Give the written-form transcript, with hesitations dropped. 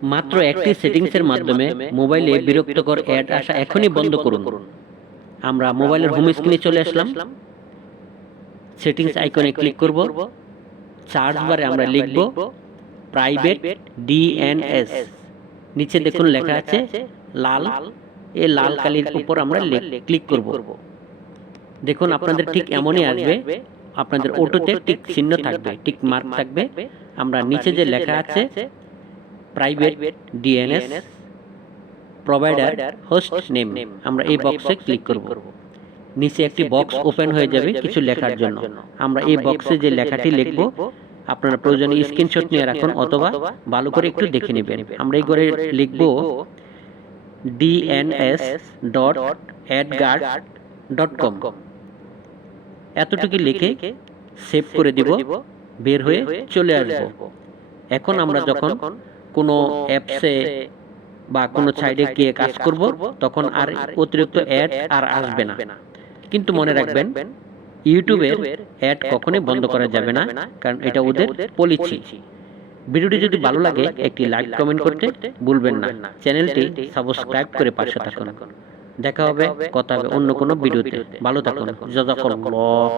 মাত্র একটি সেটিংসের মাধ্যমে মোবাইলে বিরক্তকর অ্যাড আসা এখনই বন্ধ করুন। আমরা মোবাইলের হোম স্ক্রিনে চলে আসলাম। সেটিংস আইকনে ক্লিক করব। সার্চ বারে আমরা লিখব প্রাইভেট ডিএনএস। নিচে দেখুন লেখা আছে লাল, এই লাল কালির উপর আমরা ক্লিক করব। দেখুন আপনাদের ঠিক এমনই আসবে। আপনাদের অটোতে টিক চিহ্ন থাকবে, টিক মার্ক থাকবে। আমরা নিচে যে লেখা আছে private DNS provider host name, আমরা এই বক্সে ক্লিক করব। নিচে একটি বক্স ওপেন হয়ে যাবে কিছু লেখার জন্য। আমরা এই বক্সে যে লেখাটি লিখব আপনারা প্রয়োজনে স্ক্রিনশট নিয়ে রাখুন অথবা ভালো করে একটু দেখে নেবেন। আমরা এই করে লিখব dns.adguard.com। এতটুকু লিখে সেভ করে দিব, বের হয়ে চলে আসব। এখন আমরা যখন কোনো অ্যাপসে বা কোনো সাইডে গিয়ে কাজ করব তখন আর অতিরিক্ত অ্যাড আর আসবে না। কিন্তু মনে রাখবেন ইউটিউবের অ্যাড কখনোই বন্ধ করা যাবে না, কারণ এটা ওদের পলিসি। ভিডিওটি যদি ভালো লাগে একটি লাইক কমেন্ট করতে ভুলবেন না। চ্যানেলটি সাবস্ক্রাইব করে পাশে থাকুন। দেখা হবে, কথা হবে অন্য কোনো ভিডিওতে। ভালো থাকুন। জাযাকাল্লাহ।